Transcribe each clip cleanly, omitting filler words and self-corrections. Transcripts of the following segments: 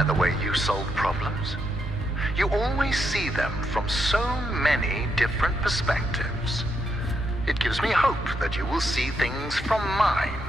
admire the way you solve problems. You always see them from so many different perspectives. It gives me hope that you will see things from mine.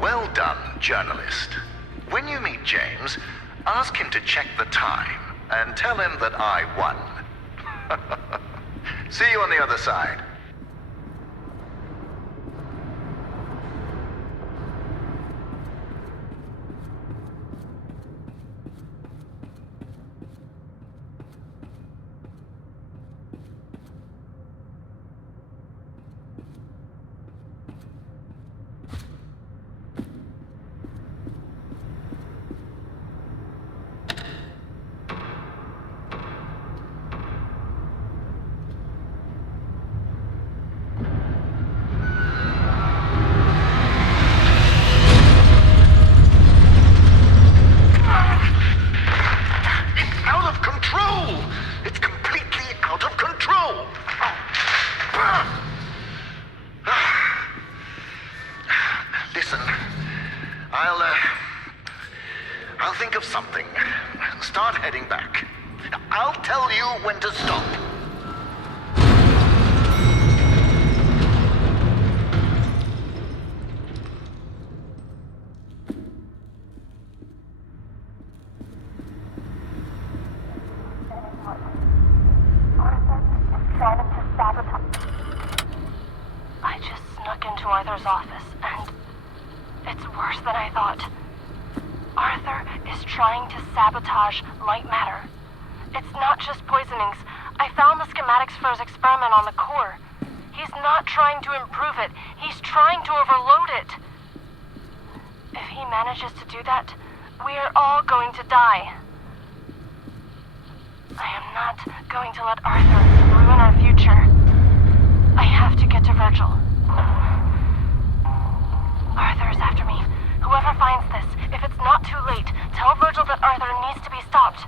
Well done, journalist. When you meet James, ask him to check the time and tell him that I won. See you on the other side. Listen, I'll think of something. Start heading back. I'll tell you when to stop. I just snuck into Arthur's office, and it's worse than I thought. Arthur is trying to sabotage Lightmatter. It's not just poisonings. I found the schematics for his experiment on the core. He's not trying to improve it. He's trying to overload it. If he manages to do that, we are all going to die. I am not going to let Arthur ruin our future. I have to get to Virgil. Arthur is after me. Whoever finds this, if it's not too late, tell Virgil that Arthur needs to be stopped.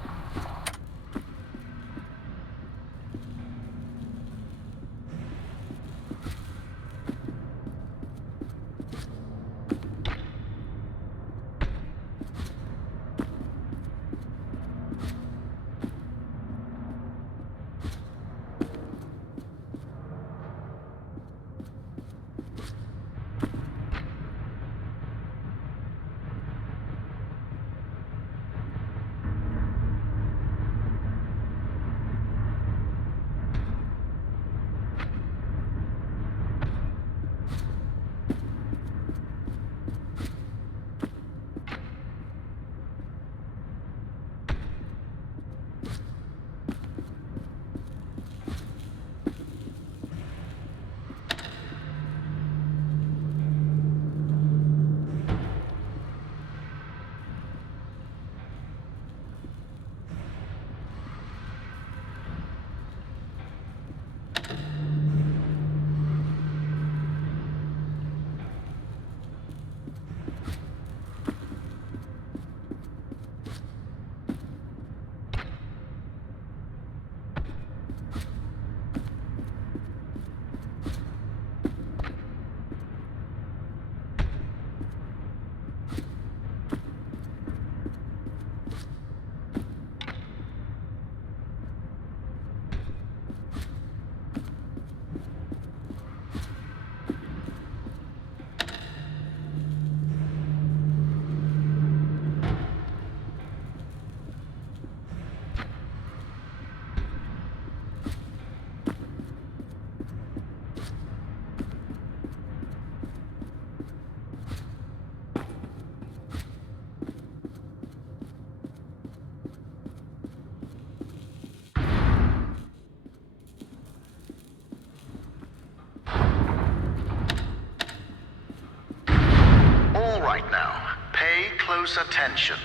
close attention.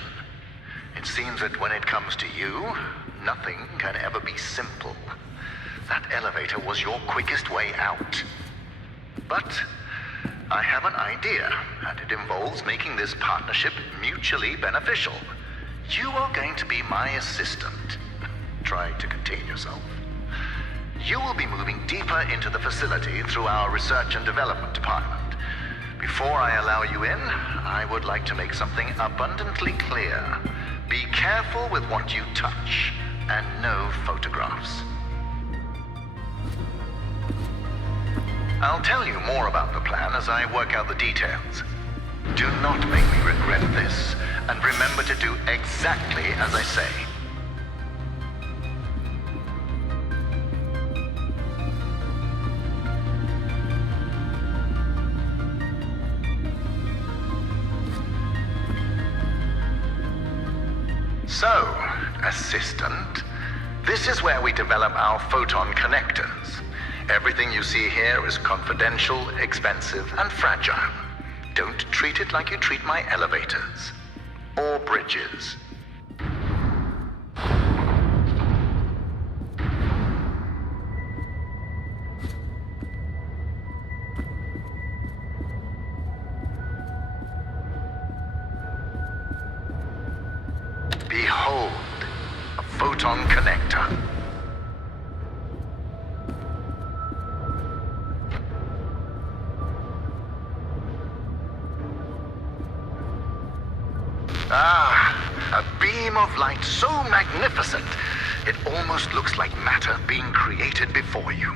It seems that when it comes to you, nothing can ever be simple. That elevator was your quickest way out. But I have an idea, and it involves making this partnership mutually beneficial. You are going to be my assistant. Try to contain yourself. You will be moving deeper into the facility through our research and development department. Before I allow you in, I would like to make something abundantly clear. Be careful with what you touch, and no photographs. I'll tell you more about the plan as I work out the details. Do not make me regret this, and remember to do exactly as I say. So, assistant, this is where we develop our photon connectors. Everything you see here is confidential, expensive, and fragile. Don't treat it like you treat my elevators. Or bridges. Behold, a photon connector. A beam of light so magnificent, it almost looks like matter being created before you.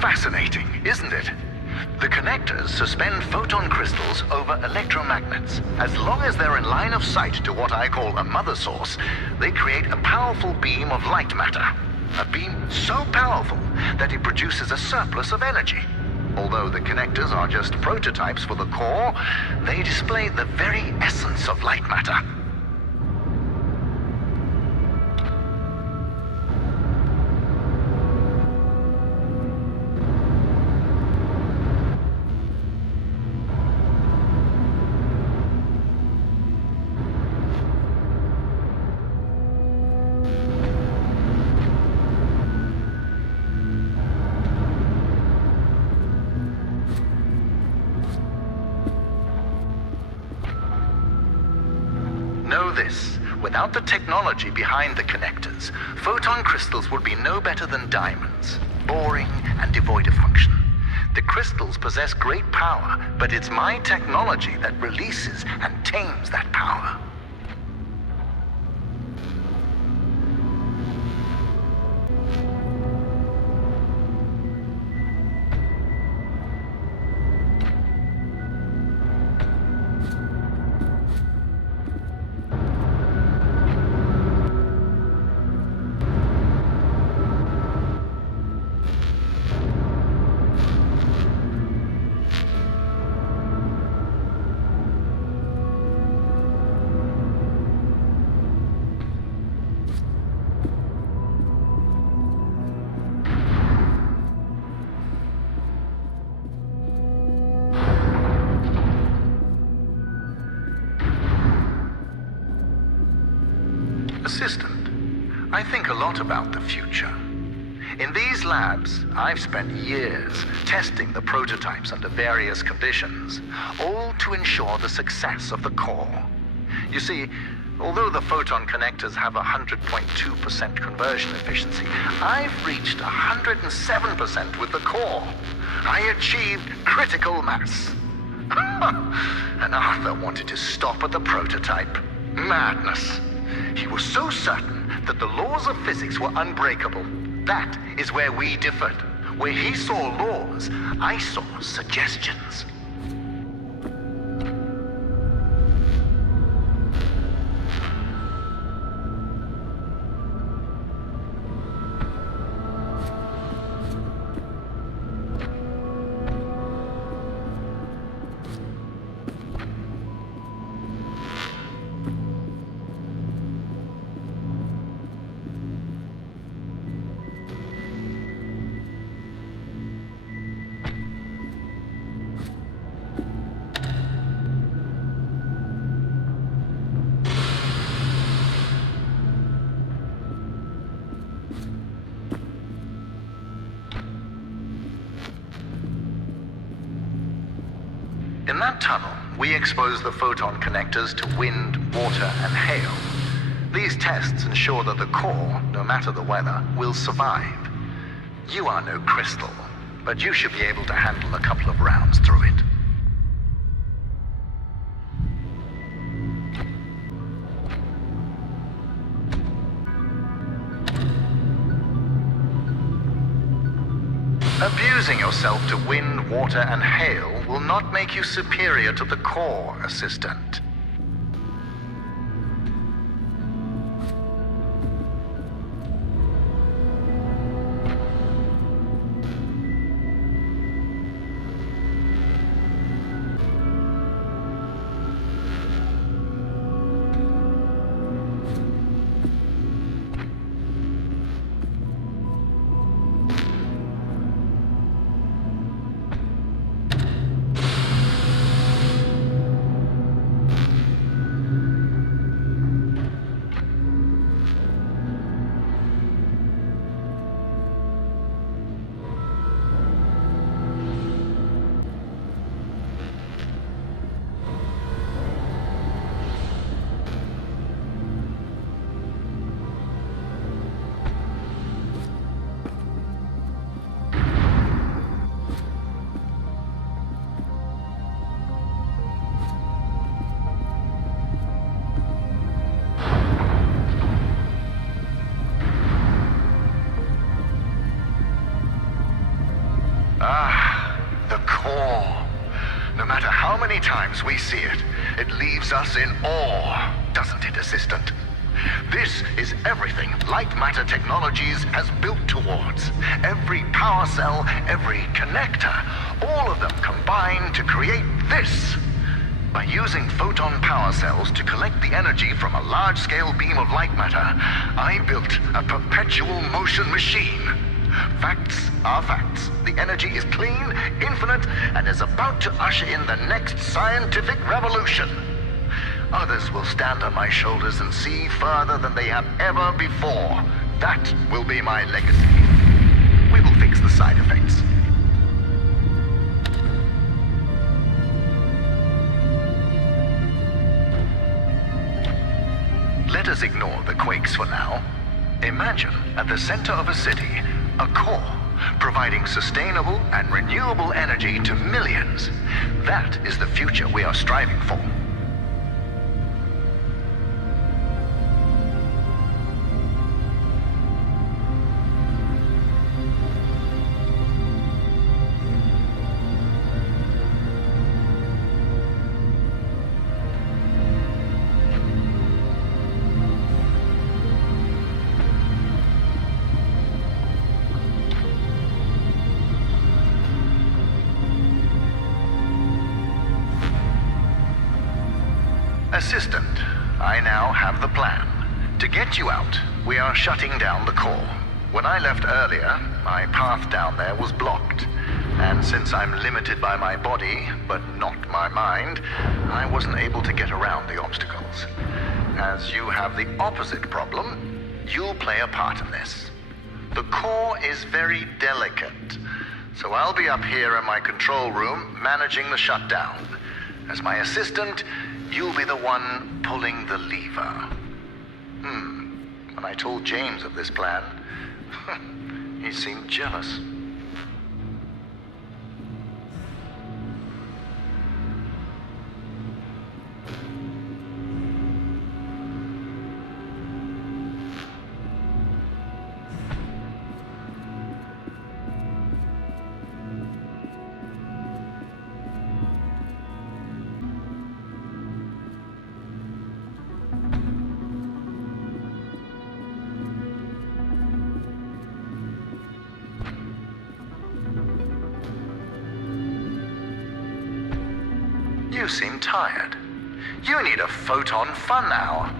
Fascinating, isn't it? The connectors suspend photon crystals over electromagnets. As long as they're in line of sight to what I call a mother source, they create a powerful beam of light matter. A beam so powerful that it produces a surplus of energy. Although the connectors are just prototypes for the core, they display the very essence of light matter. Know this, without the technology behind the connectors, photon crystals would be no better than diamonds, boring and devoid of function. The crystals possess great power, but it's my technology that releases and tames that power. Assistant, I think a lot about the future. In these labs, I've spent years testing the prototypes under various conditions, all to ensure the success of the core. You see, although the photon connectors have 100.2% conversion efficiency, I've reached 107% with the core. I achieved critical mass. And Arthur wanted to stop at the prototype. Madness. He was so certain that the laws of physics were unbreakable. That is where we differed. Where he saw laws, I saw suggestions. In that tunnel, we expose the photon connectors to wind, water, and hail. These tests ensure that the core, no matter the weather, will survive. You are no crystal, but you should be able to handle a couple of rounds through it. Abusing yourself to wind, water, and hail will not make you superior to the core, Assistant. The core. No matter how many times we see it, it leaves us in awe, doesn't it, Assistant? This is everything Lightmatter Technologies has built towards. Every power cell, every connector, all of them combine to create this. By using photon power cells to collect the energy from a large-scale beam of light matter, I built a perpetual motion machine. Facts are facts. The energy is clean, infinite, and is about to usher in the next scientific revolution. Others will stand on my shoulders and see further than they have ever before. That will be my legacy. We will fix the side effects. Let us ignore the quakes for now. Imagine at the center of a city, a core, providing sustainable and renewable energy to millions. That is the future we are striving for. Assistant, I now have the plan. To get you out, we are shutting down the core. When I left earlier, my path down there was blocked. And since I'm limited by my body, but not my mind, I wasn't able to get around the obstacles. As you have the opposite problem, you'll play a part in this. The core is very delicate, so I'll be up here in my control room managing the shutdown. As my assistant, you'll be the one pulling the lever. When I told James of this plan, he seemed jealous. seem tired. You need a photon fun hour.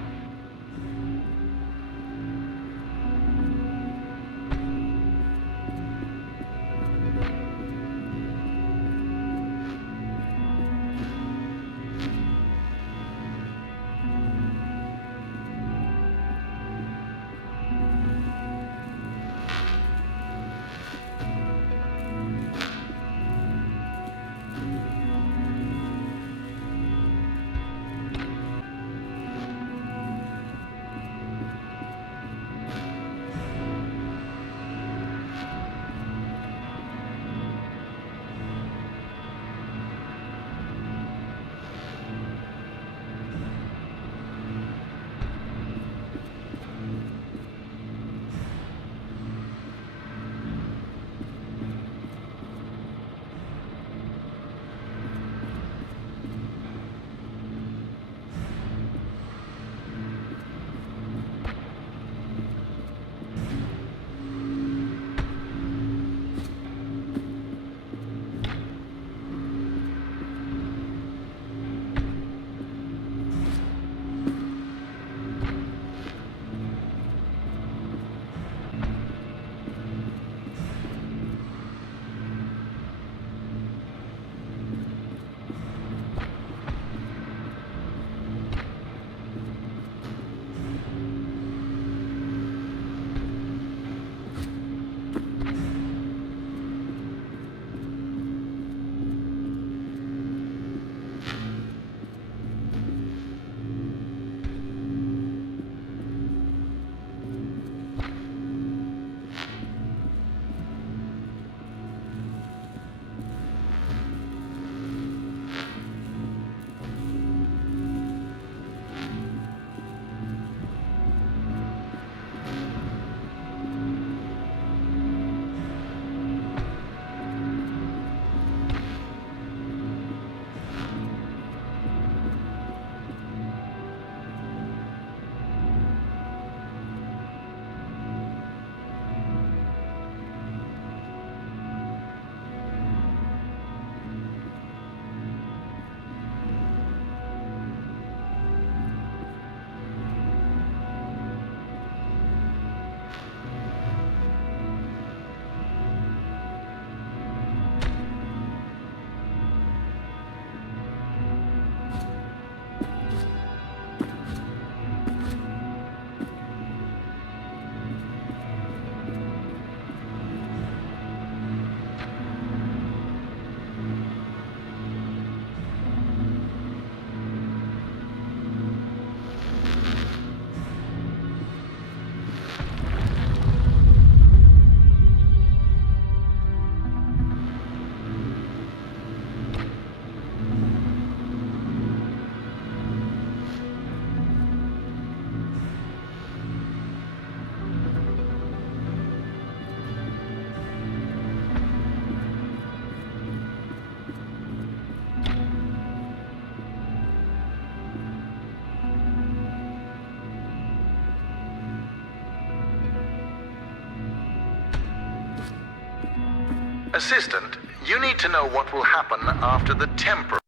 Assistant, you need to know what will happen after the temporary...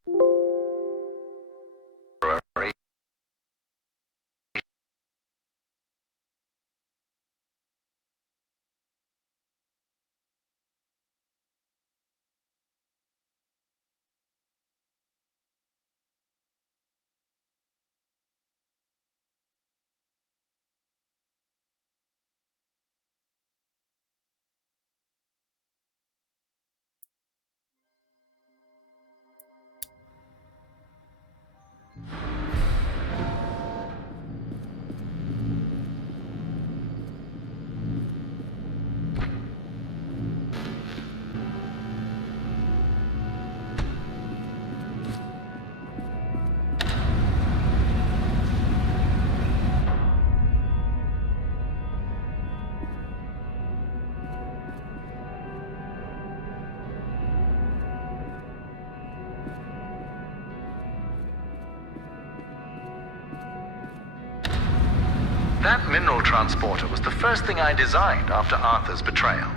That mineral transporter was the first thing I designed after Arthur's betrayal.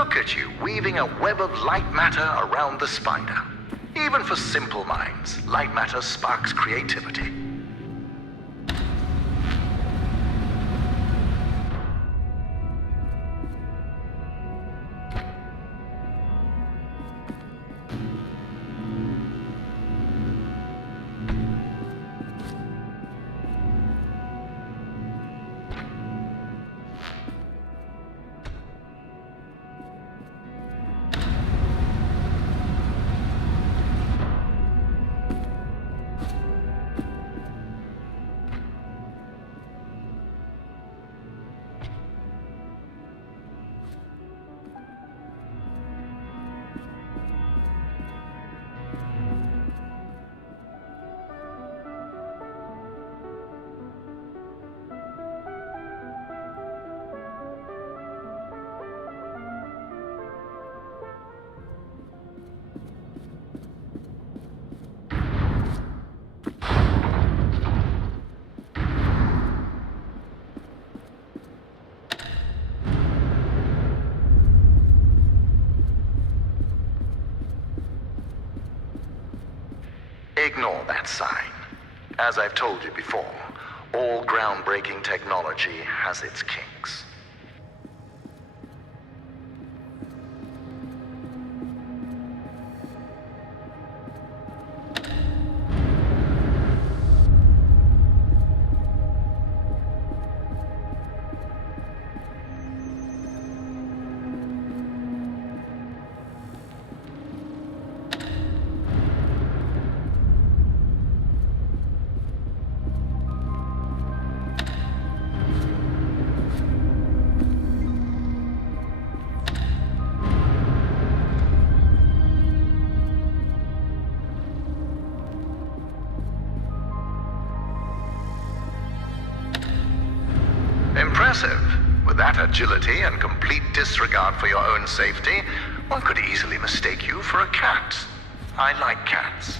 Look at you, weaving a web of light matter around the spider. Even for simple minds, light matter sparks creativity. Ignore that sign. As I've told you before, all groundbreaking technology has its kinks. Impressive. With that agility and complete disregard for your own safety, one could easily mistake you for a cat. I like cats.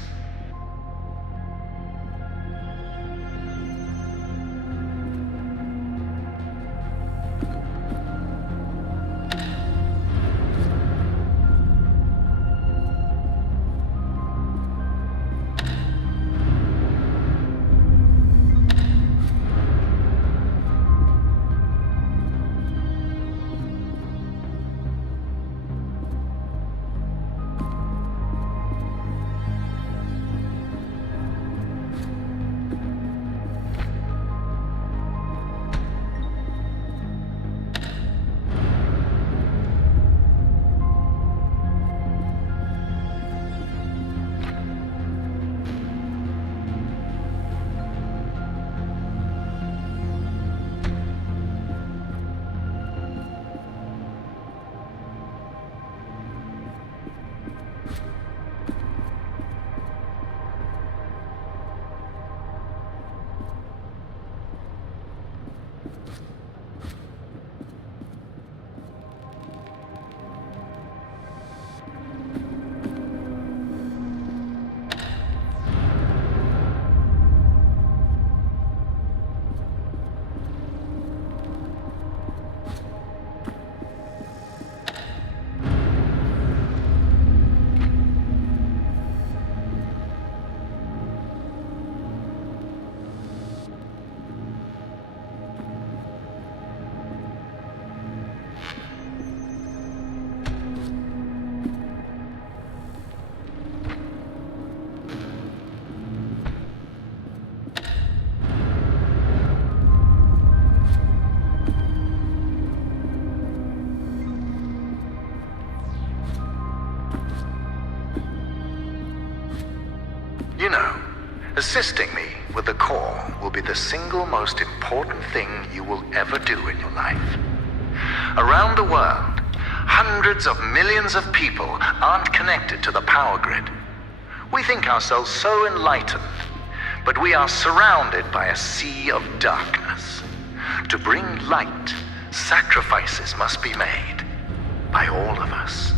You know, assisting me with the core will be the single most important thing you will ever do in your life. Around the world, hundreds of millions of people aren't connected to the power grid. We think ourselves so enlightened, but we are surrounded by a sea of darkness. To bring light, sacrifices must be made by all of us.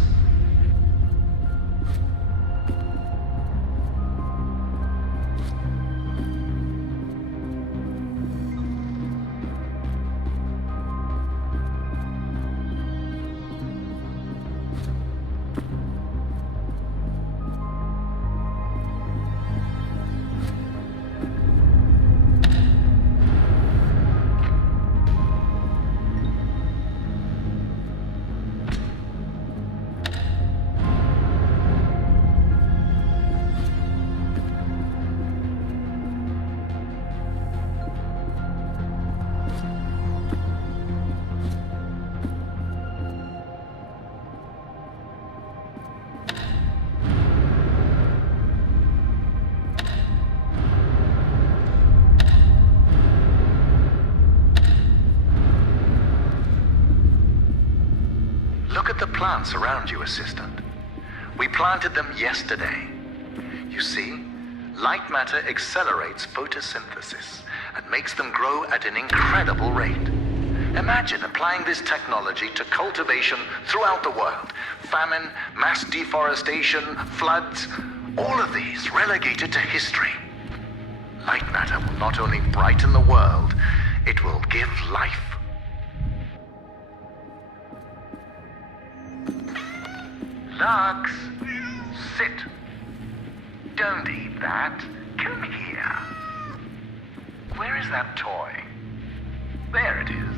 plants around you, Assistant. We planted them yesterday. You see, light matter accelerates photosynthesis and makes them grow at an incredible rate. Imagine applying this technology to cultivation throughout the world. Famine, mass deforestation, floods, all of these relegated to history. Light matter will not only brighten the world, it will give life. Lux, sit. Don't eat that. Come here. Where is that toy? There it is.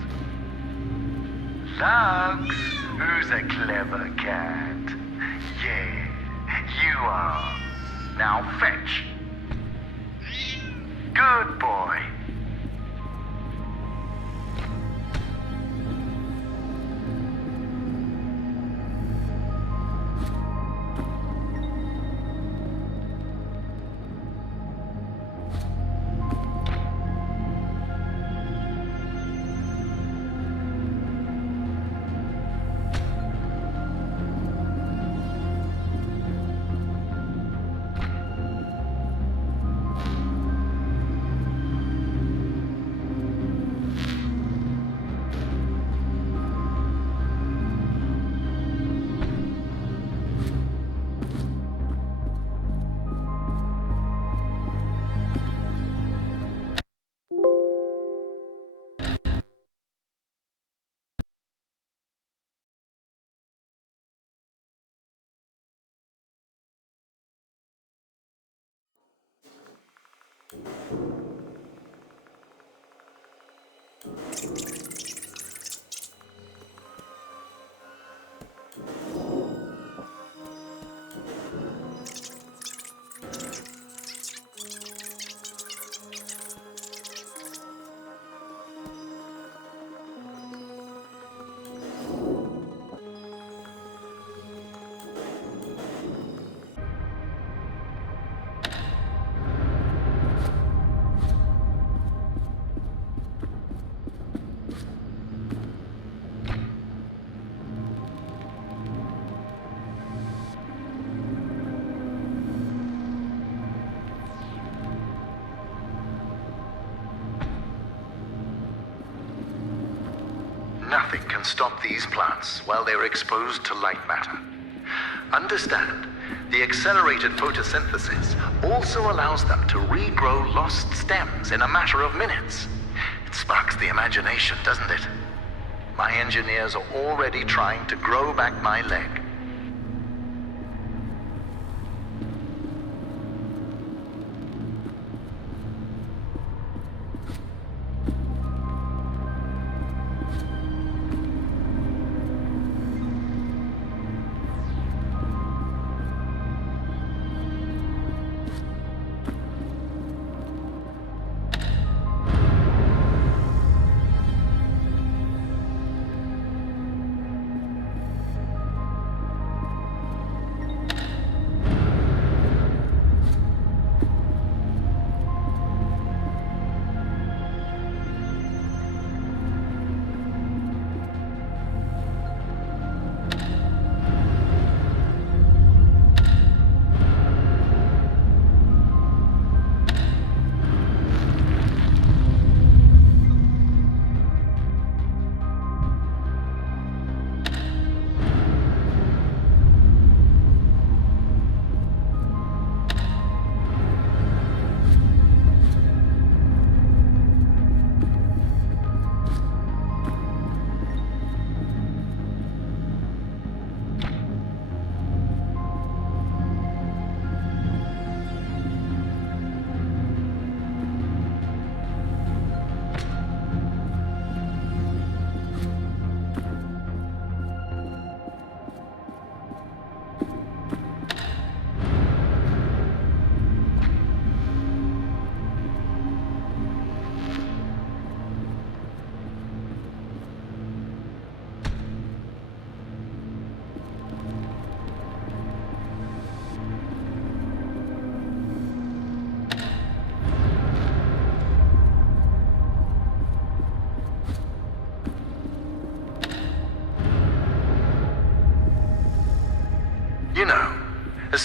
Lux, who's a clever cat? Yeah, you are. Now fetch. Good boy. Nothing can stop these plants while they're exposed to light matter. Understand, the accelerated photosynthesis also allows them to regrow lost stems in a matter of minutes. It sparks the imagination, doesn't it? My engineers are already trying to grow back my leg.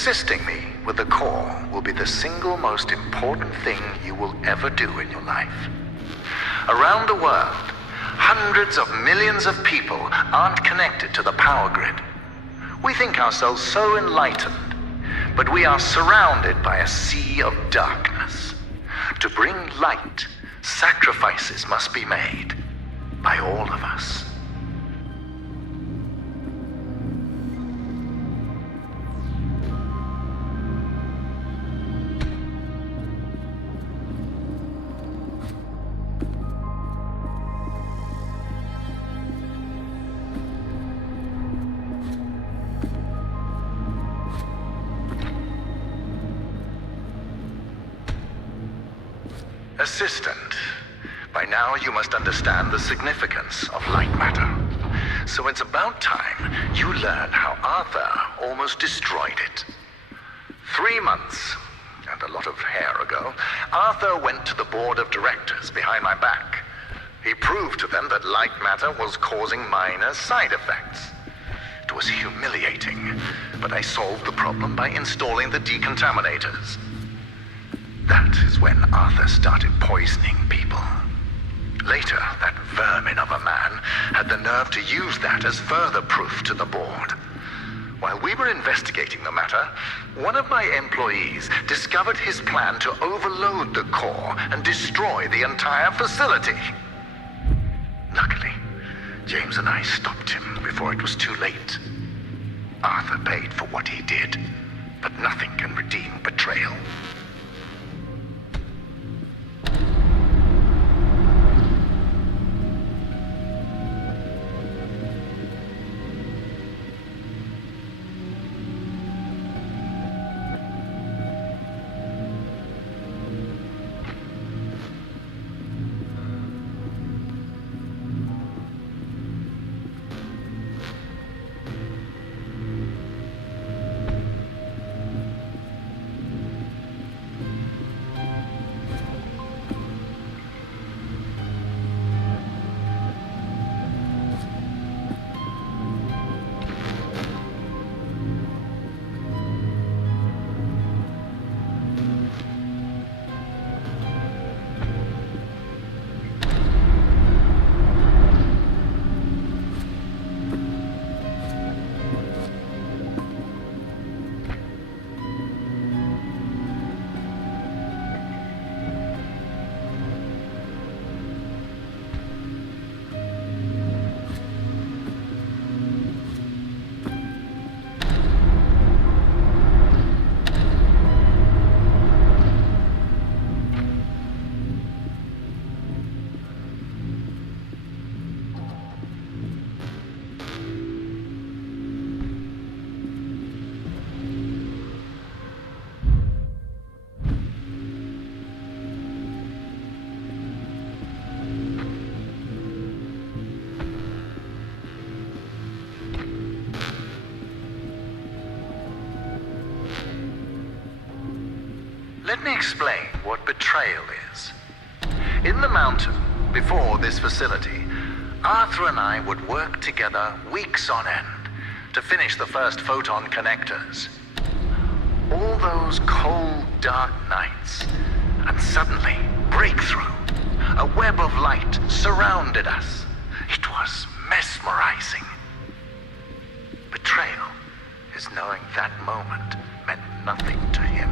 Assisting me with the core will be the single most important thing you will ever do in your life. Around the world, hundreds of millions of people aren't connected to the power grid. We think ourselves so enlightened, but we are surrounded by a sea of darkness. To bring light, sacrifices must be made by all of us. Assistant, by now you must understand the significance of light matter. So it's about time you learn how Arthur almost destroyed it. 3 months, and a lot of hair ago, Arthur went to the board of directors behind my back. He proved to them that light matter was causing minor side effects. It was humiliating, but I solved the problem by installing the decontaminators. That is when Arthur started poisoning people. Later, that vermin of a man had the nerve to use that as further proof to the board. While we were investigating the matter, one of my employees discovered his plan to overload the core and destroy the entire facility. Luckily, James and I stopped him before it was too late. Arthur paid for what he did, but nothing can redeem betrayal. Let me explain what betrayal is. In the mountain, before this facility, Arthur and I would work together weeks on end to finish the first photon connectors. All those cold, dark nights, and suddenly, breakthrough. A web of light surrounded us. It was mesmerizing. Betrayal is knowing that moment meant nothing to him.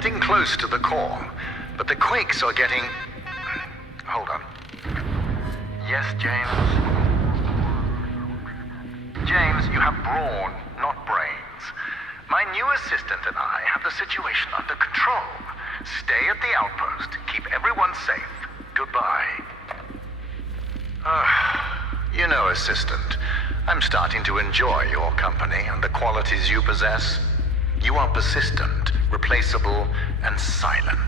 getting close to the core, but the quakes are getting... Hold on. Yes, James? James, you have brawn, not brains. My new assistant and I have the situation under control. Stay at the outpost. Keep everyone safe. Goodbye. You know, assistant, I'm starting to enjoy your company and the qualities you possess. You are persistent, replaceable, and silent.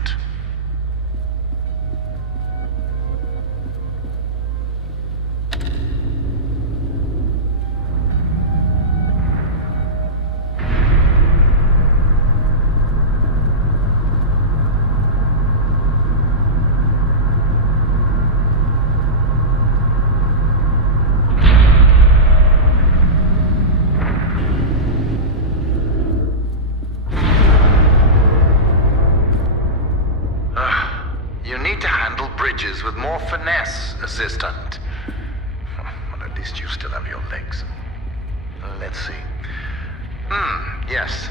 With more finesse, assistant. Well, at least you still have your legs. Let's see. Yes.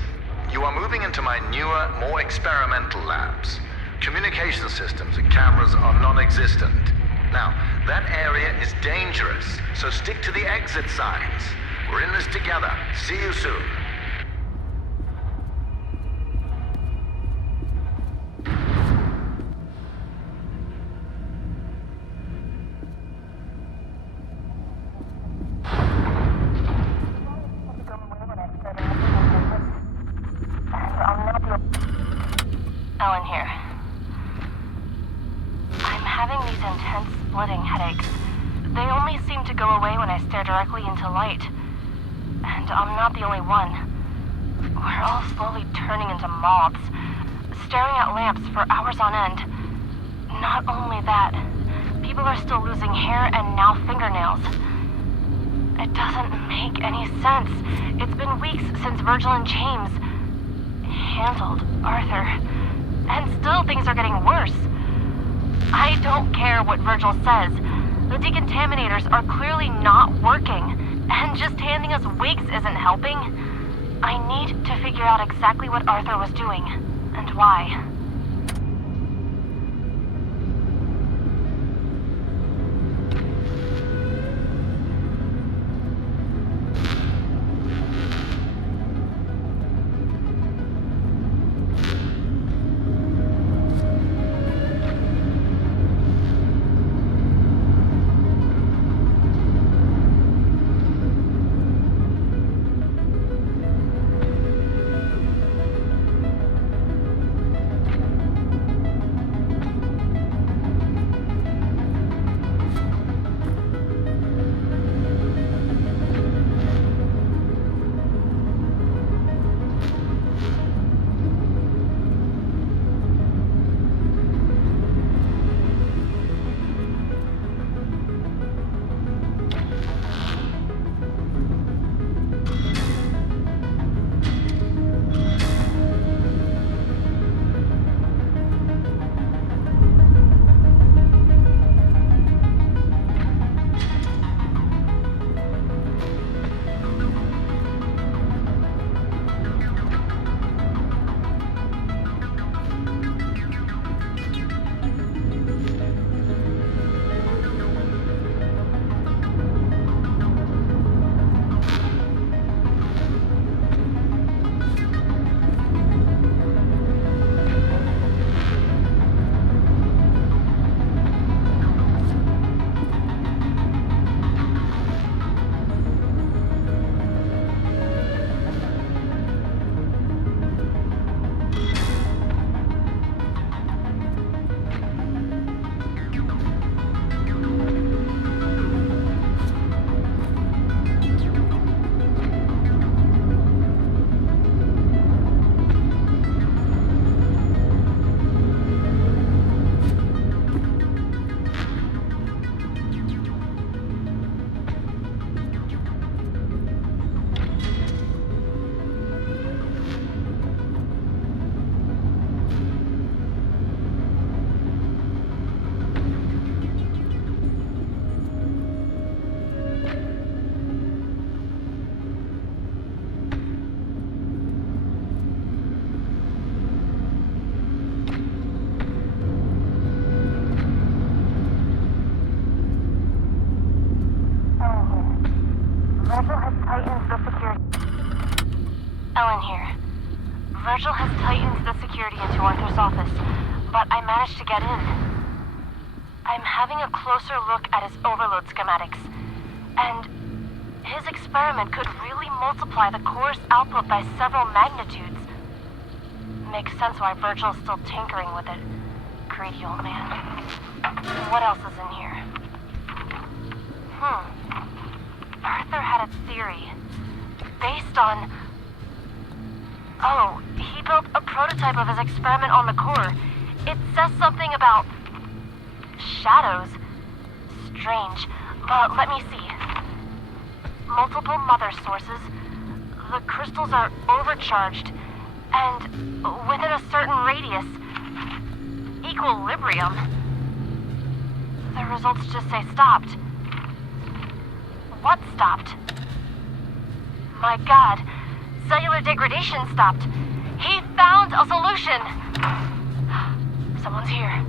You are moving into my newer, more experimental labs. Communication systems and cameras are non-existent. Now, that area is dangerous, so stick to the exit signs. We're in this together. See you soon. Ellen here. I'm having these intense splitting headaches. They only seem to go away when I stare directly into light. And I'm not the only one. We're all slowly turning into moths, staring at lamps for hours on end. Not only that, people are still losing hair and now fingernails. It doesn't make any sense. It's been weeks since Virgil and James handled Arthur. And still things are getting worse. I don't care what Virgil says. The decontaminators are clearly not working. And just handing us wigs isn't helping. I need to figure out exactly what Arthur was doing. And why. Arthur's office, but I managed to get in. I'm having a closer look at his overload schematics, and his experiment could really multiply the core's output by several magnitudes. Makes sense why Virgil's still tinkering with it. Greedy old man. What else is in here? Arthur had a theory. Based on... Oh, he built a prototype of his experiment on the core. It says something about... shadows. Strange, but let me see. Multiple mother sources. The crystals are overcharged, and within a certain radius, equilibrium. The results just say stopped. What stopped? My God, cellular degradation stopped. He found a solution. Someone's here.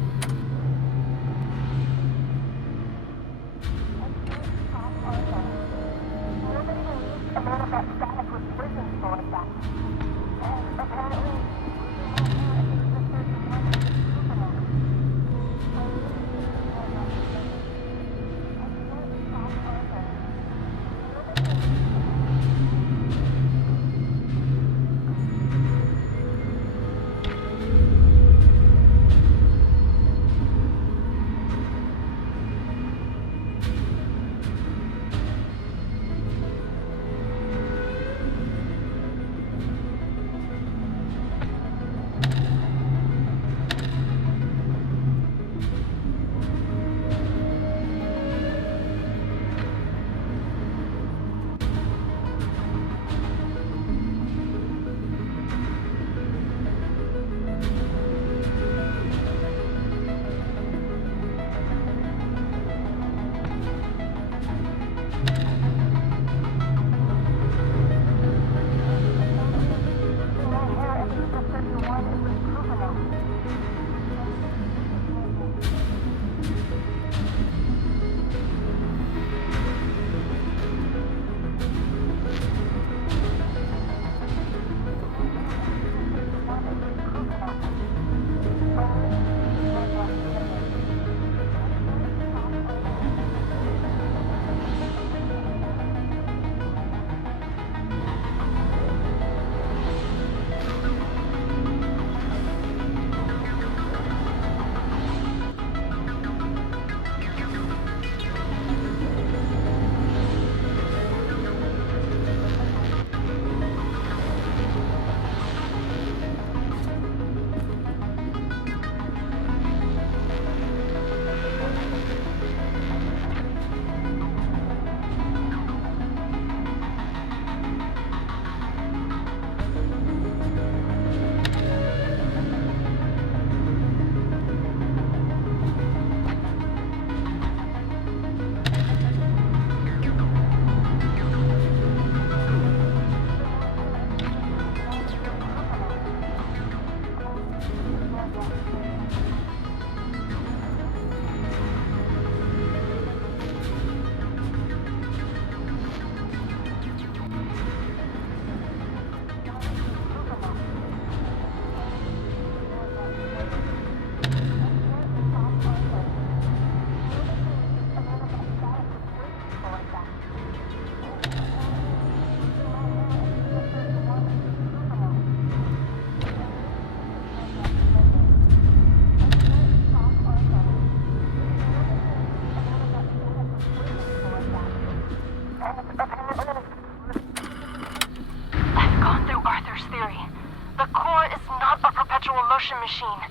Machine.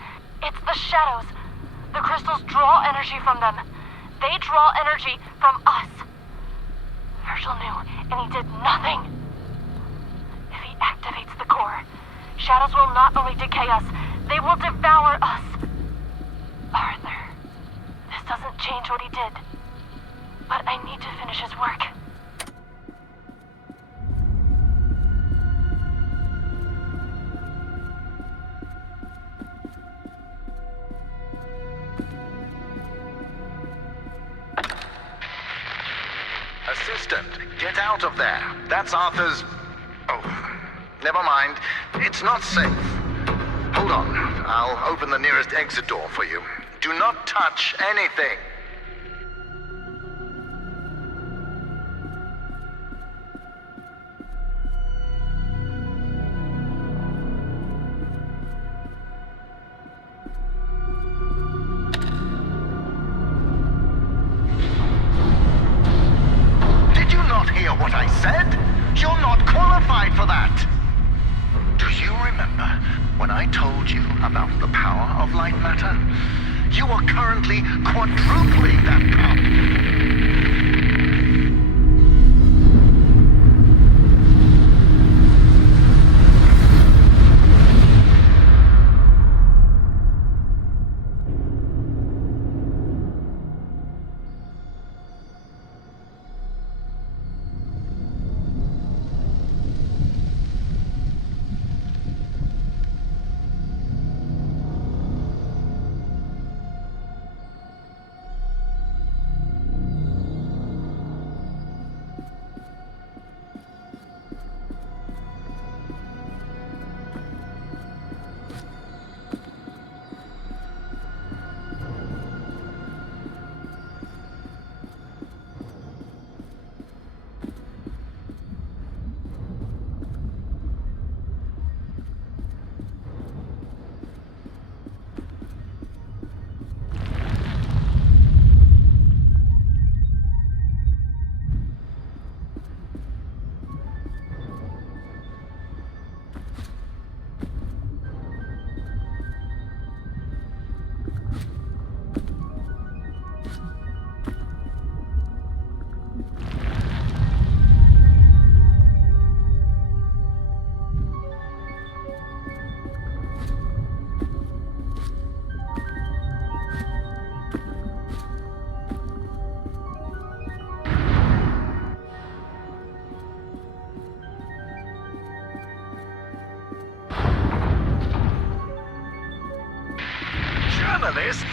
It's the shadows. The crystals draw energy from them. They draw energy from us. Virgil knew, and he did nothing. If he activates the core, shadows will not only decay us, they will devour us. Arthur, this doesn't change what he did, but I need to finish his work. Assistant, get out of there. That's Arthur's... Oh, never mind. It's not safe. Hold on. I'll open the nearest exit door for you. Do not touch anything. Did you not hear what I said? You're not qualified for that. Do you remember when I told you about the power of light matter? You are currently quadrupling that power. Journalist,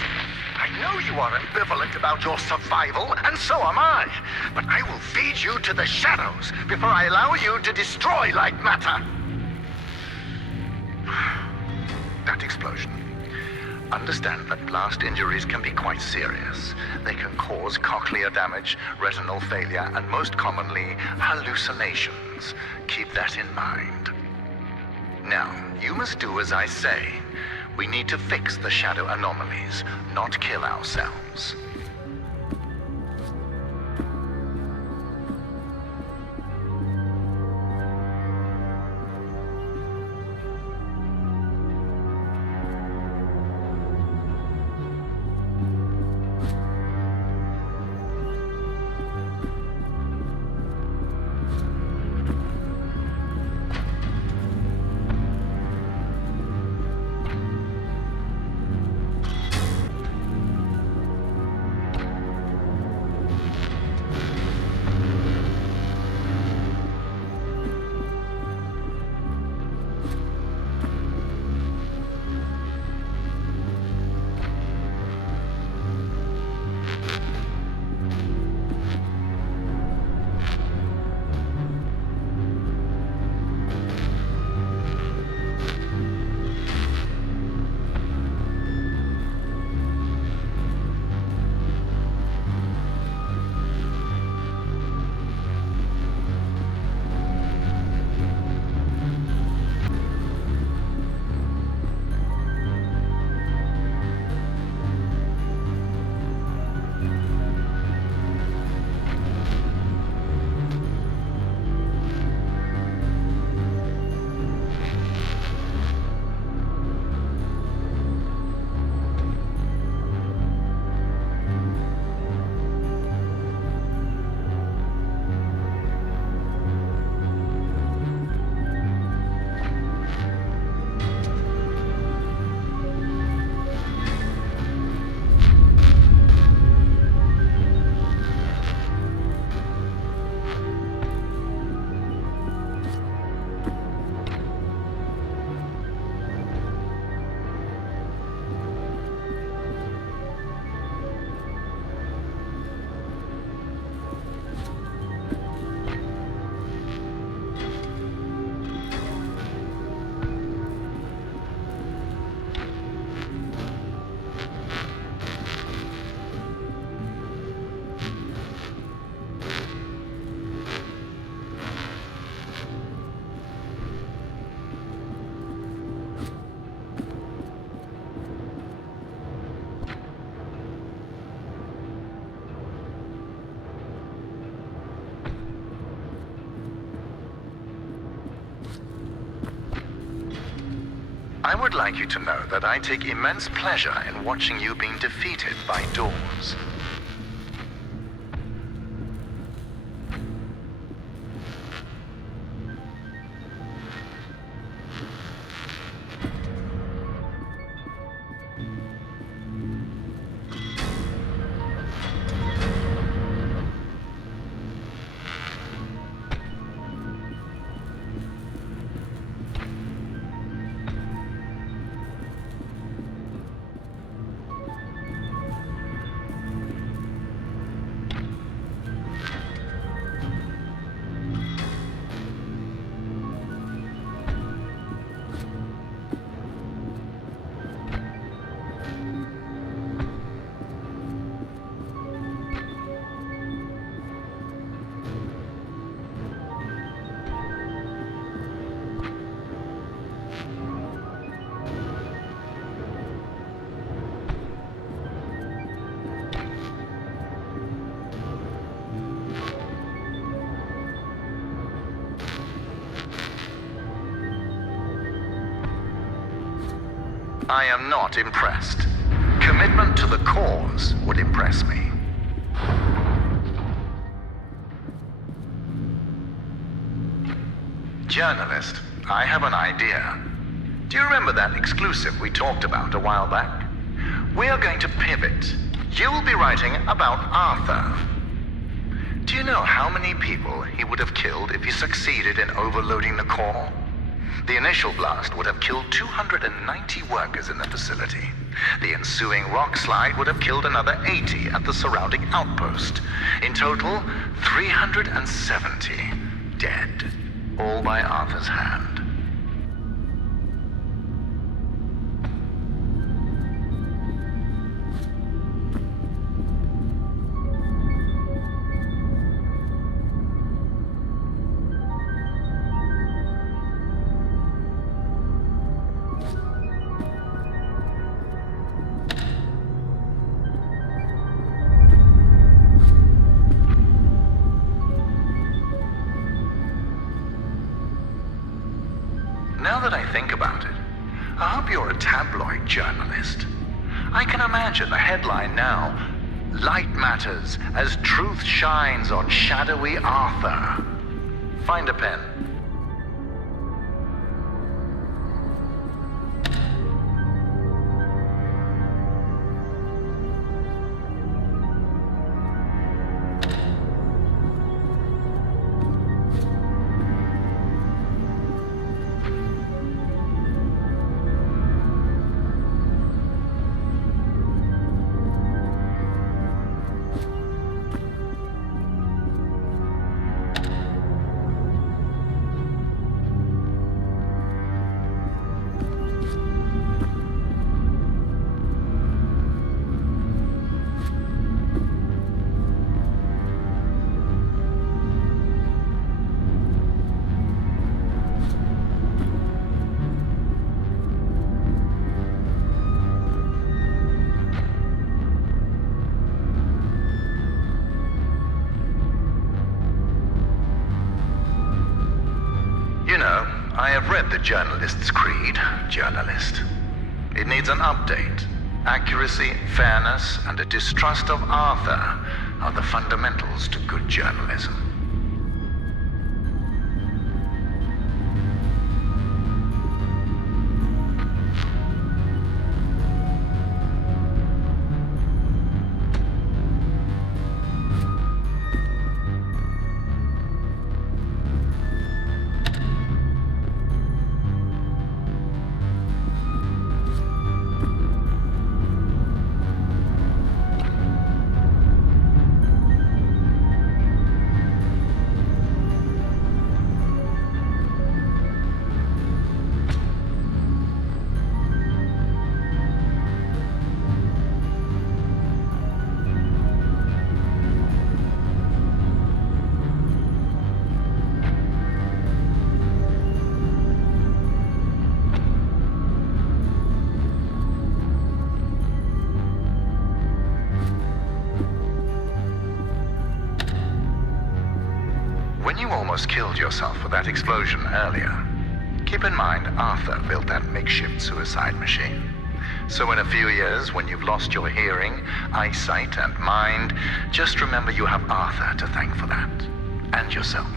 I know you are ambivalent about your survival, and so am I. But I will feed you to the shadows before I allow you to destroy light matter. That explosion. Understand that blast injuries can be quite serious. They can cause cochlear damage, retinal failure, and most commonly, hallucinations. Keep that in mind. Now, you must do as I say. We need to fix the shadow anomalies, not kill ourselves. would like you to know that I take immense pleasure in watching you being defeated by doors. I am not impressed. Commitment to the cause would impress me. Journalist, I have an idea. Do you remember that exclusive we talked about a while back? We are going to pivot. You'll be writing about Arthur. Do you know how many people he would have killed if he succeeded in overloading the core? The initial blast would have killed 290 workers in the facility. The ensuing rock slide would have killed another 80 at the surrounding outpost. In total, 370 dead, all by Arthur's hand. Now that I think about it, I hope you're a tabloid journalist. I can imagine the headline now: Light matters as truth shines on shadowy Arthur. Find a pen. I have read the journalist's creed, journalist. It needs an update. Accuracy, fairness, and a distrust of Arthur are the fundamentals to good journalism. You almost killed yourself with that explosion earlier. Keep in mind, Arthur built that makeshift suicide machine. So in a few years, when you've lost your hearing, eyesight, and mind, just remember you have Arthur to thank for that. And yourself.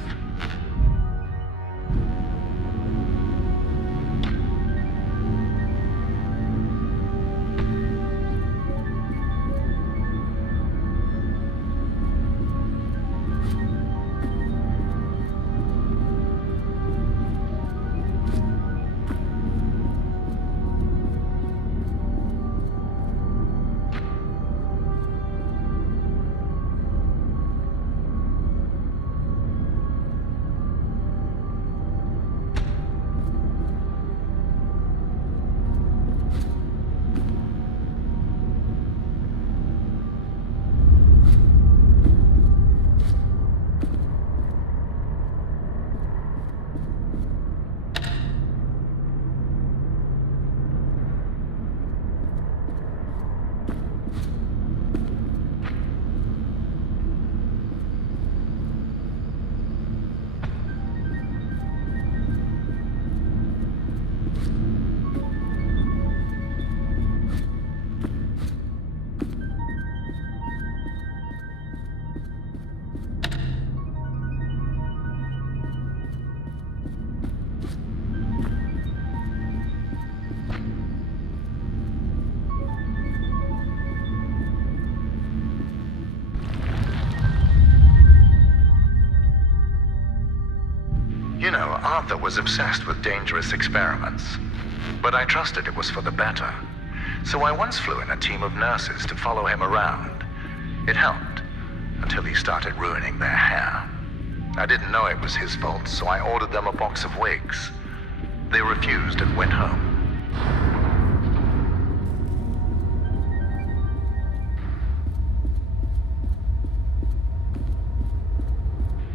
You know, Arthur was obsessed with dangerous experiments, but I trusted it was for the better. So I once flew in a team of nurses to follow him around. It helped, until he started ruining their hair. I didn't know it was his fault, so I ordered them a box of wigs. They refused and went home.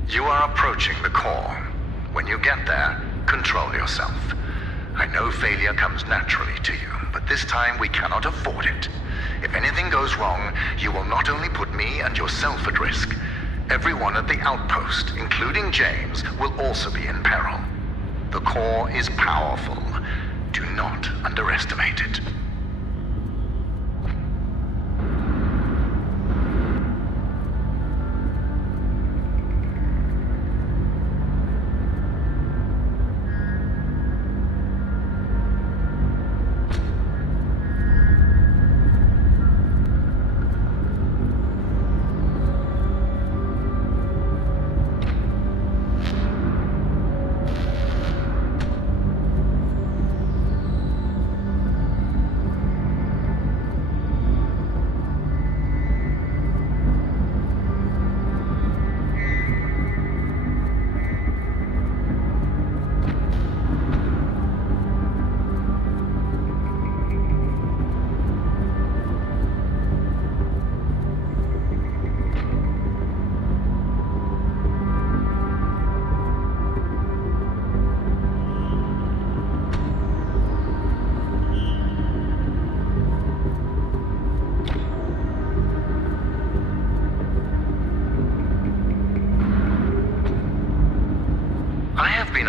You are approaching the core. When you get there, control yourself. I know failure comes naturally to you, but this time we cannot afford it. If anything goes wrong, you will not only put me and yourself at risk, everyone at the outpost, including James, will also be in peril. The core is powerful. Do not underestimate it.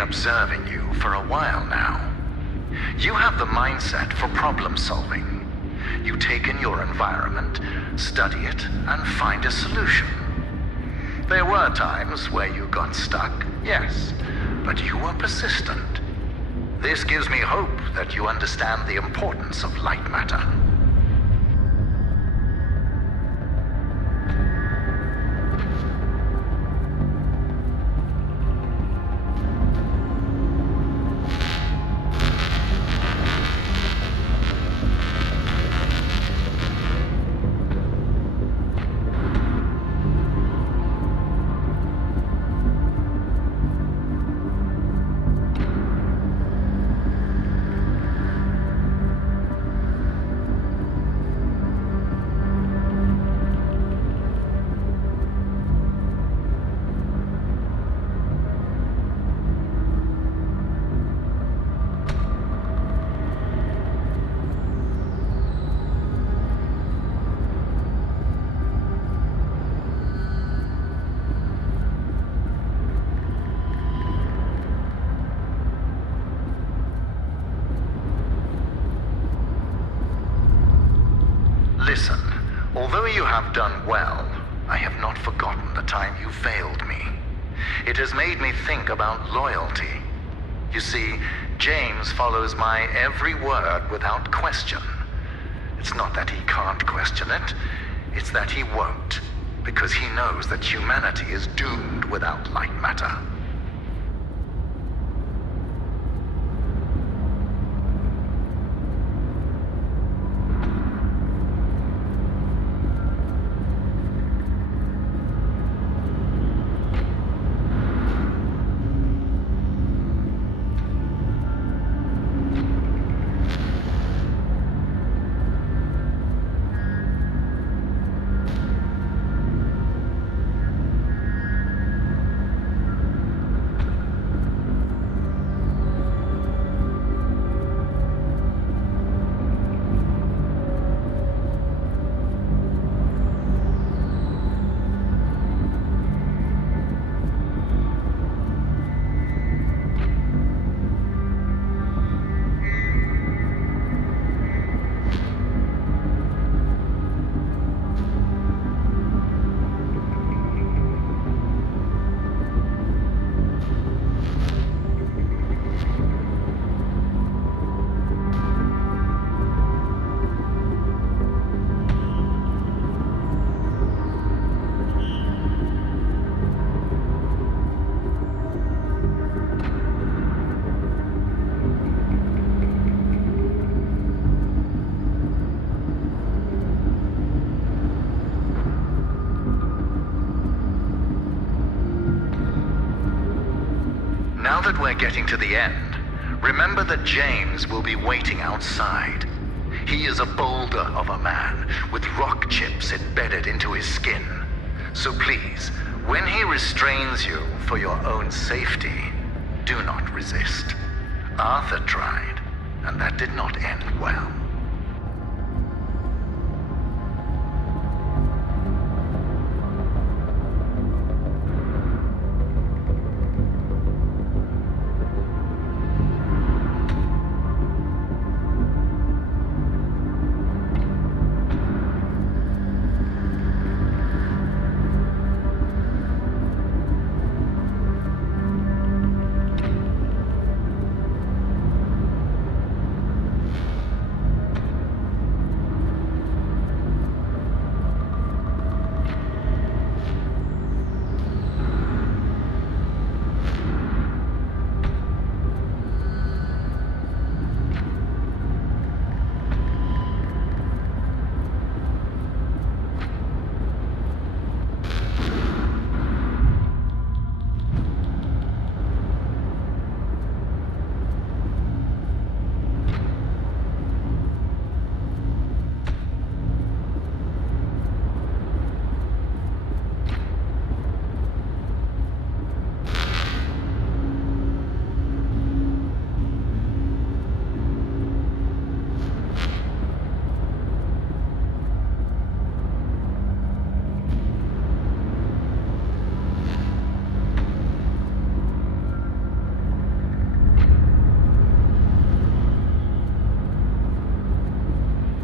Observing you for a while now. You have the mindset for problem solving. You take in your environment, study it, and find a solution. There were times where you got stuck, yes, but you were persistent. This gives me hope that you understand the importance of light matter. Listen, although you have done well, I have not forgotten the time you failed me. It has made me think about loyalty. You see, James follows my every word without question. It's not that he can't question it, it's that he won't, because he knows that humanity is doomed without light matter. Now that we're getting to the end, remember that James will be waiting outside. He is a boulder of a man with rock chips embedded into his skin. So please, when he restrains you for your own safety, do not resist. Arthur tried, and that did not end well.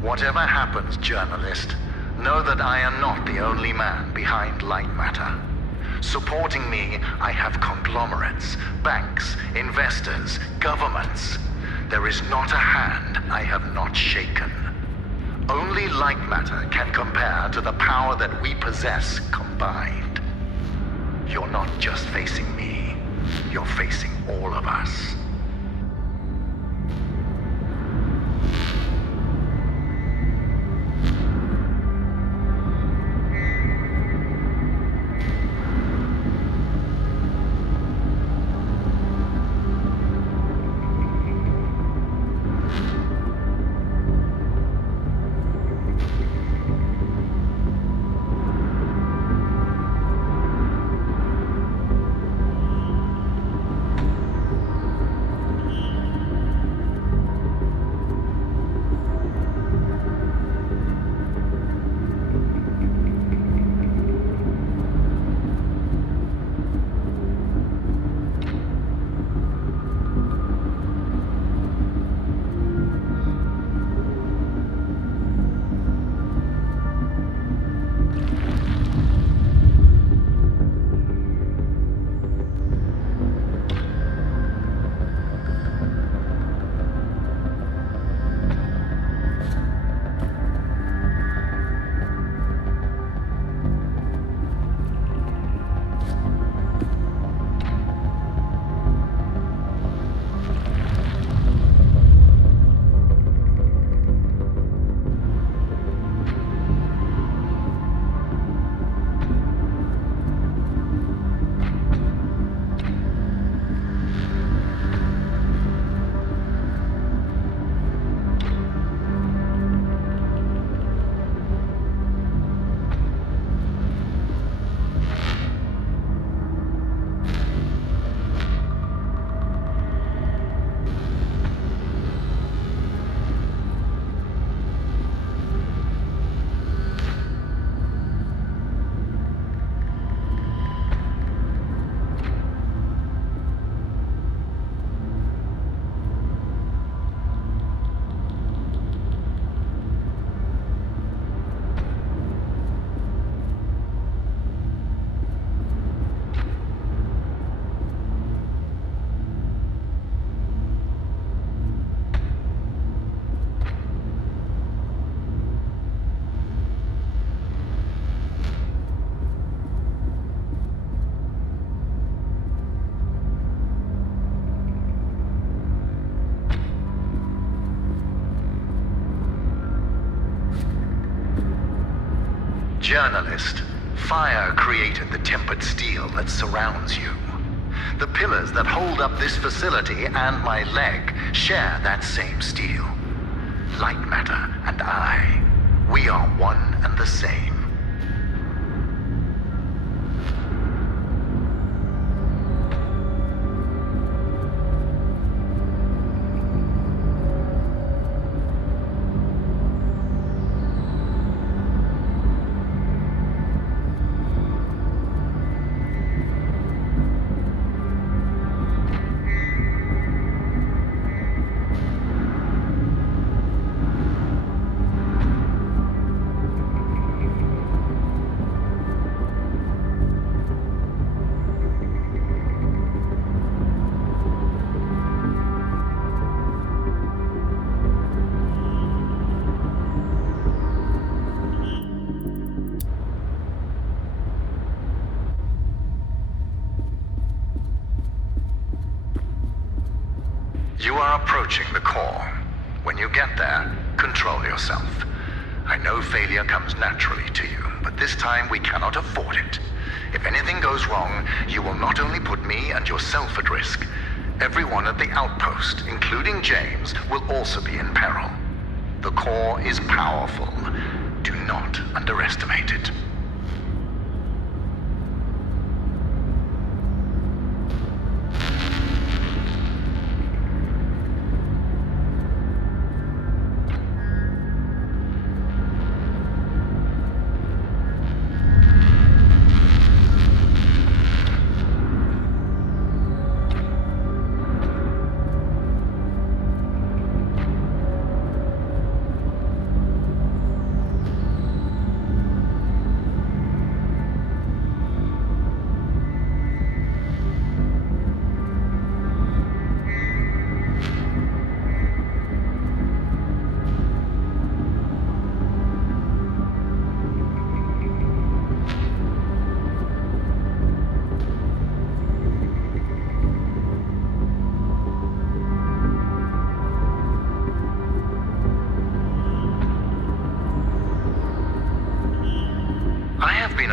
Whatever happens, journalist, know that I am not the only man behind Lightmatter. Supporting me, I have conglomerates, banks, investors, governments. There is not a hand I have not shaken. Only Lightmatter can compare to the power that we possess combined. You're not just facing me, you're facing all of us. Journalist, fire created the tempered steel that surrounds you. The pillars that hold up this facility and my leg share that same steel. Lightmatter and I, we are one and the same. You are approaching the core. When you get there, control yourself. I know failure comes naturally to you, but this time we cannot afford it. If anything goes wrong, you will not only put me and yourself at risk. Everyone at the outpost, including James, will also be in peril. The core is powerful. Do not underestimate it.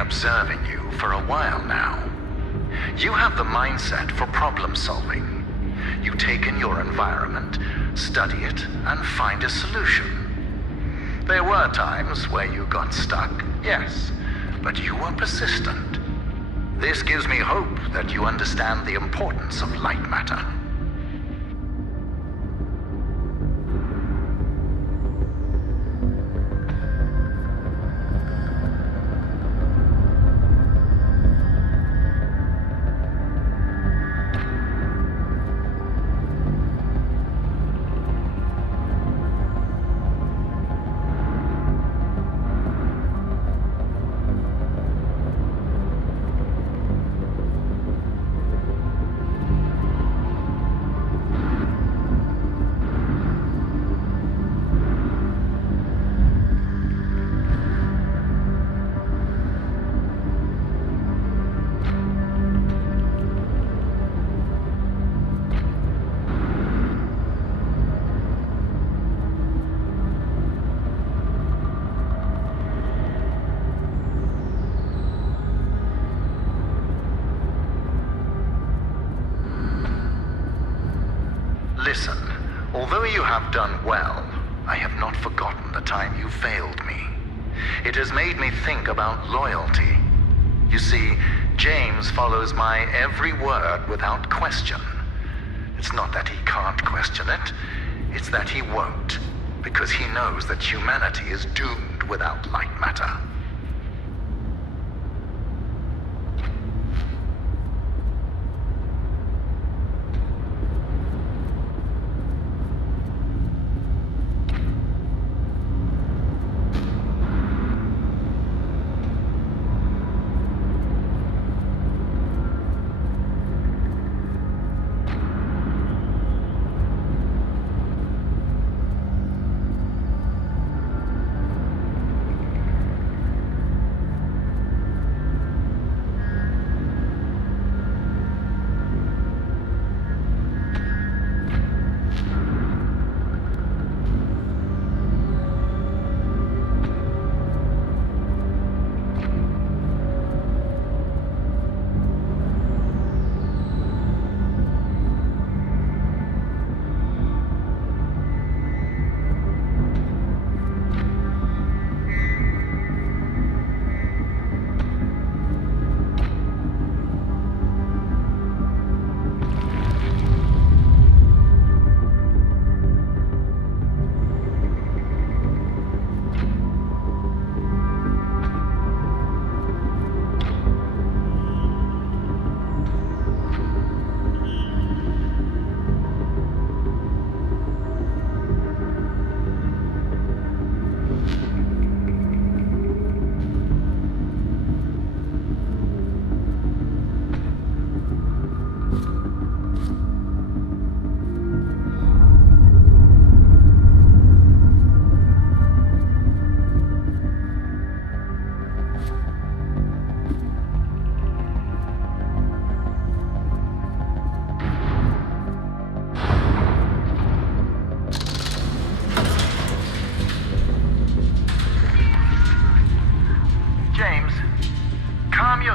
Observing you for a while now. You have the mindset for problem solving. You take in your environment, study it, and find a solution. There were times where you got stuck, yes, but you were persistent. This gives me hope that you understand the importance of light matter. Listen, although you have done well, I have not forgotten the time you failed me. It has made me think about loyalty. You see, James follows my every word without question. It's not that he can't question it, it's that he won't, because he knows that humanity is doomed without light matter.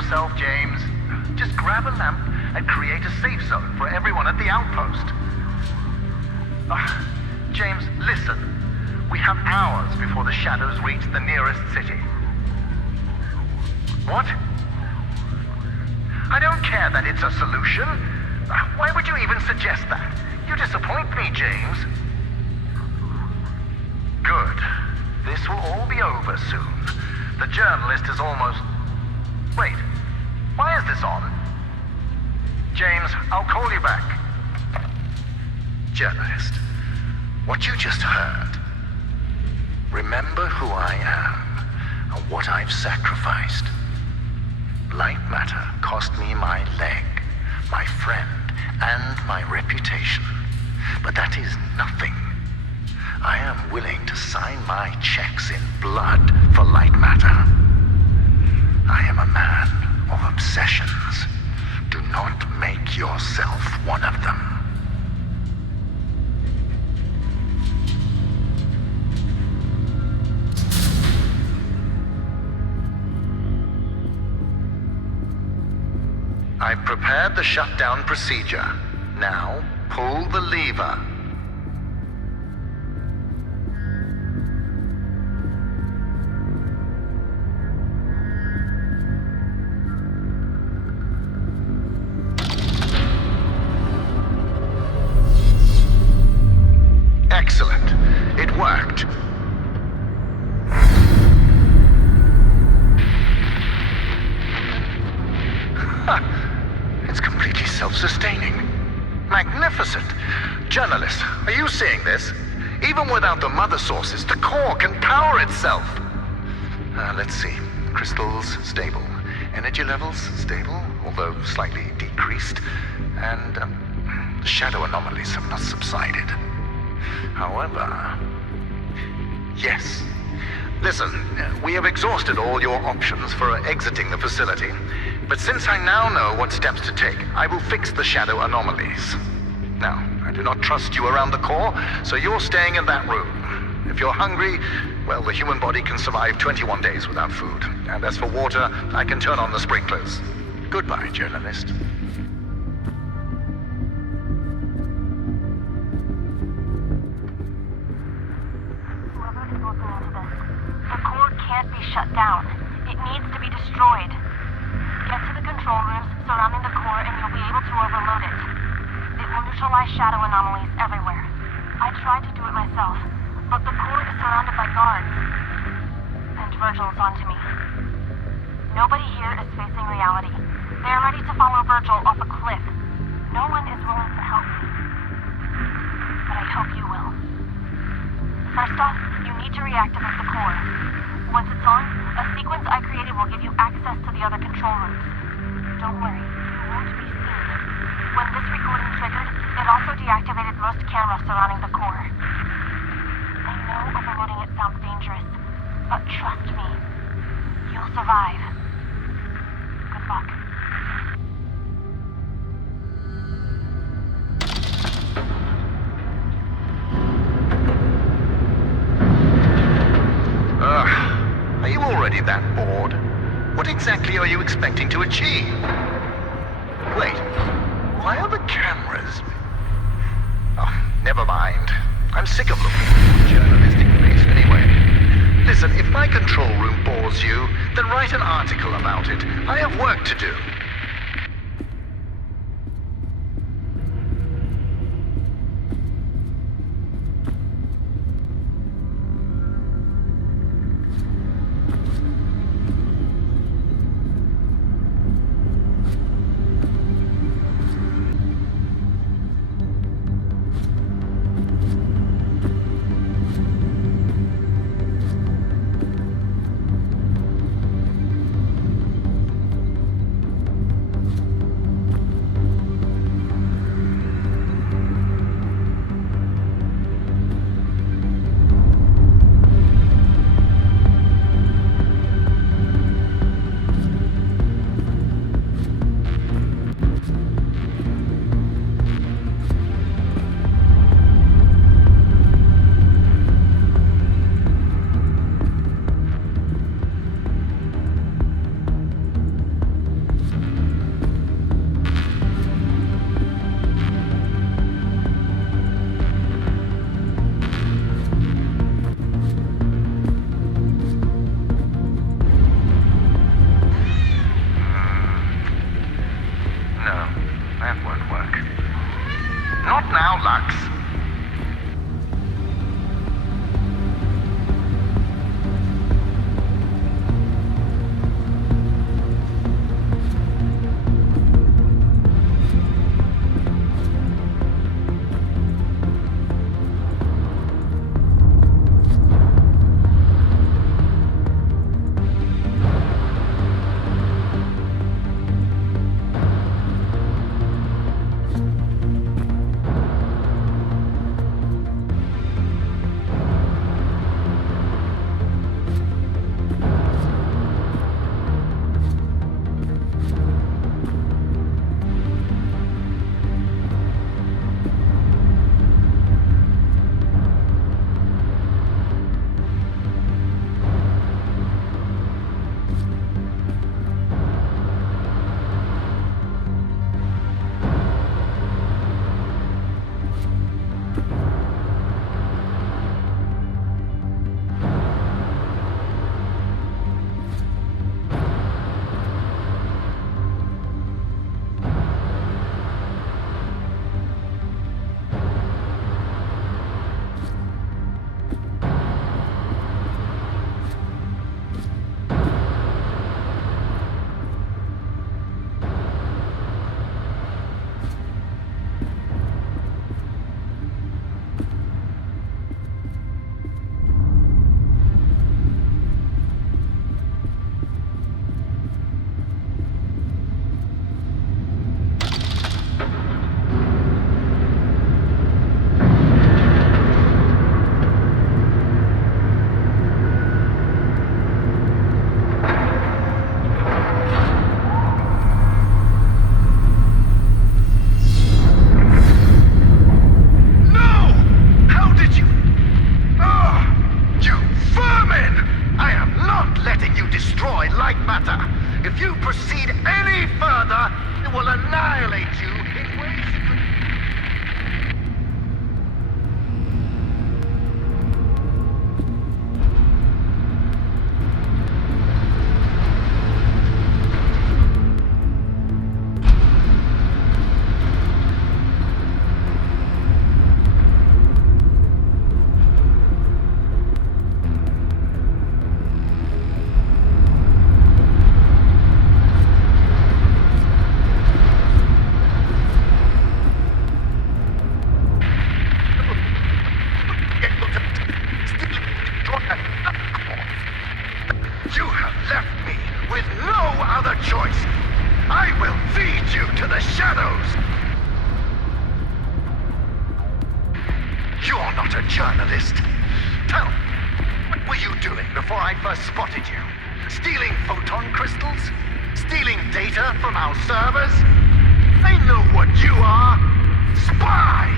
yourself, James. Just grab a lamp and create a safe zone for everyone at the outpost. James, listen. We have hours before the shadows reach the nearest city. What? I don't care that it's a solution. Why would you even suggest that? You disappoint me, James. Good. This will all be over soon. The journalist is almost... Wait. Why is this on? James, I'll call you back. Journalist, what you just heard. Remember who I am and what I've sacrificed. Lightmatter cost me my leg, my friend, and my reputation. But that is nothing. I am willing to sign my checks in blood for Lightmatter. I am a man of obsessions. Do not make yourself one of them. I've prepared the shutdown procedure. Now, pull the lever. Excellent. It worked. It's completely self-sustaining. Magnificent. Journalist, are you seeing this? Even without the mother sources, the core can power itself. Let's see. Crystals, stable. Energy levels, stable, although slightly decreased. And the shadow anomalies have not subsided. However... Yes. Listen, we have exhausted all your options for exiting the facility. But since I now know what steps to take, I will fix the shadow anomalies. Now, I do not trust you around the core, so you're staying in that room. If you're hungry, well, the human body can survive 21 days without food. And as for water, I can turn on the sprinklers. Goodbye, journalist. Whoever is listening to this, the core can't be shut down. It needs to be destroyed. Get to the control rooms surrounding the core and you'll be able to overload it. It will neutralize shadow anomalies everywhere. I tried to do it myself, but the core is surrounded by guards. And Virgil's onto me. Nobody here is facing reality. They are ready to follow Virgil off a cliff. No one is willing to help me. But I hope you will. First off, you need to reactivate the core. Once it's on, a sequence I created will give you access to the other control rooms. Don't worry, you won't be seen. When this recording triggered, it also deactivated most cameras surrounding the core. I know overloading it sounds dangerous, but trust me, you'll survive. Good luck. Are you already that bored? What exactly are you expecting to achieve? Wait, why are the cameras... Oh, never mind. I'm sick of looking at journalistic face anyway. Listen, if my control room bores you, then write an article about it. I have work to do. If you proceed any further, it will annihilate you in ways you could... You have left me with no other choice. I will feed you to the shadows. You're not a journalist. Tell me, what were you doing before I first spotted you? Stealing photon crystals? Stealing data from our servers? I know what you are. Spy!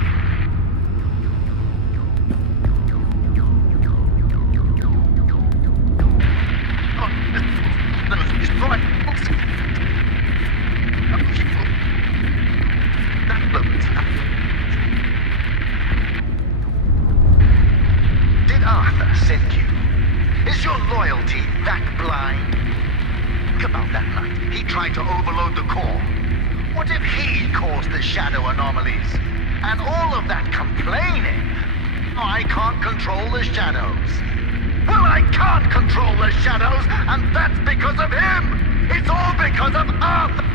Did Arthur send you? Is your loyalty that blind? Think about that night. He tried to overload the core. What if he caused the shadow anomalies? And all of that complaining? I can't control the shadows. Well, I can't control the shadows, and that's because of him! It's all because of Arthur!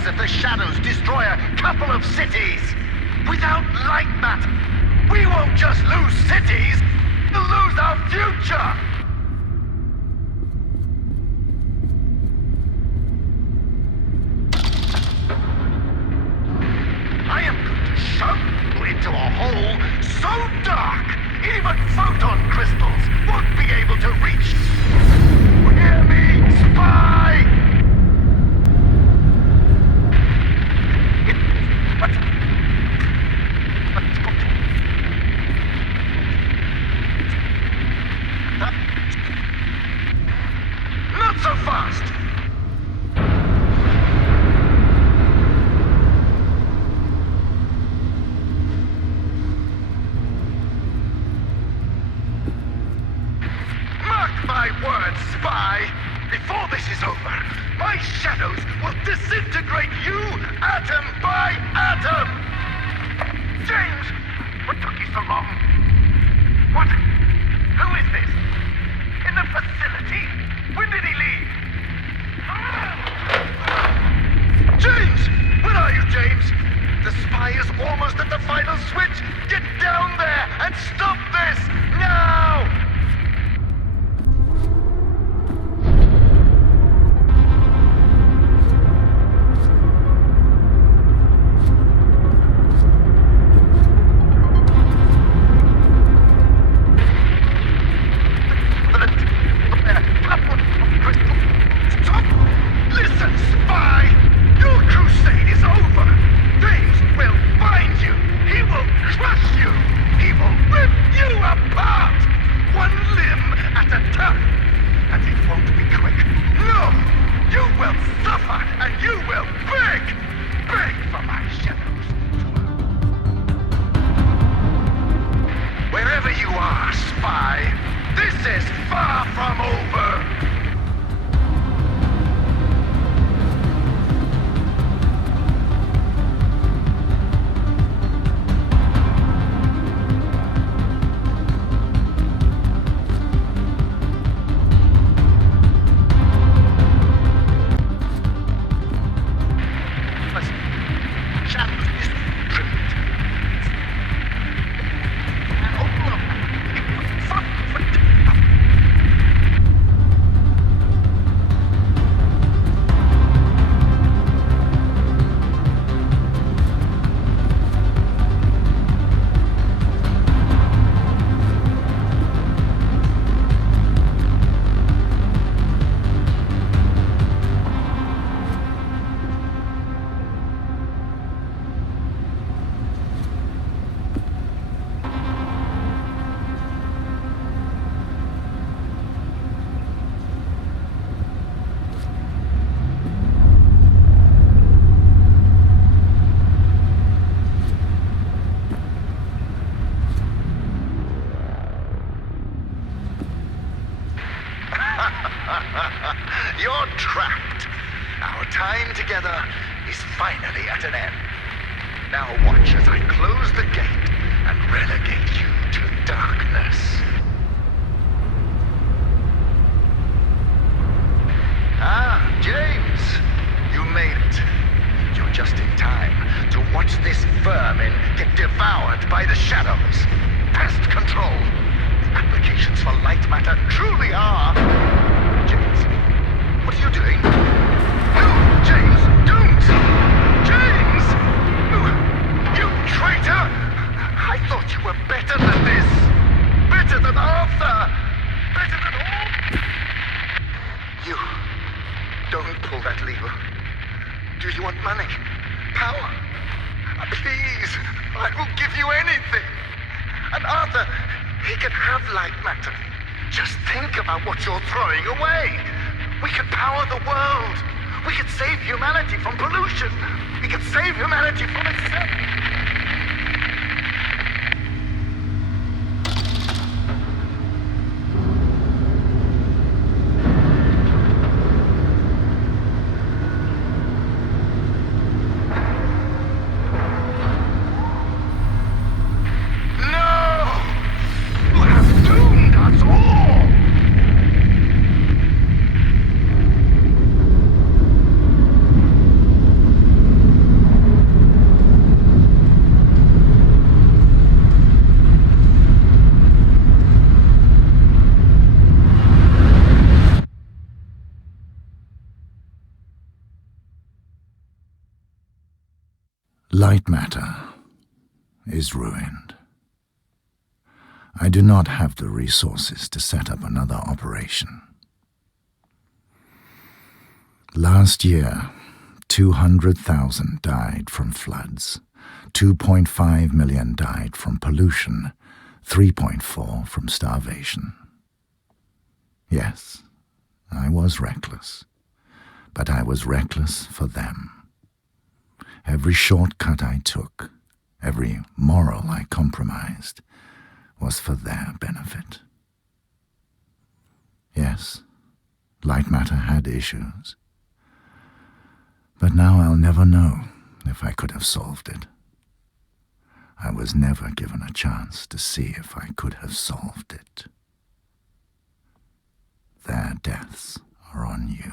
If the shadows destroy a couple of cities, without Lightmatter, we won't just lose cities, we'll lose our future! I am going to shove you into a hole so dark, even photon crystals won't be able to reach. Hear me, spy! Not so fast! Mark my words, spy! Before this is over, my shadows will disintegrate you atom by atom! James! What took you so long? What? Who is this? In the facility? When did he leave? James! Where are you, James? The spy is almost at the final switch! Get down there and stop this! Now! Crystal trapped. Our time together is finally at an end. Now watch as I close the gate and relegate you to darkness. Ah, James, you made it. You're just in time to watch this vermin get devoured by the shadows. Pest control. The applications for Lightmatter truly are... James, what are you doing? No, James, don't! James! No, you traitor! I thought you were better than this. Better than Arthur. Better than all... You... Don't pull that lever. Do you want money? Power? Please, I will give you anything. And Arthur, he can have Lightmatter. Just think about what you're throwing away. We could power the world. We could save humanity from pollution. We could save humanity from itself. Lightmatter is ruined. I do not have the resources to set up another operation. Last year, 200,000 died from floods, 2.5 million died from pollution, 3.4 from starvation. Yes, I was reckless, but I was reckless for them. Every shortcut I took, every moral I compromised, was for their benefit. Yes, Lightmatter had issues. But now I'll never know if I could have solved it. I was never given a chance to see if I could have solved it. Their deaths are on you.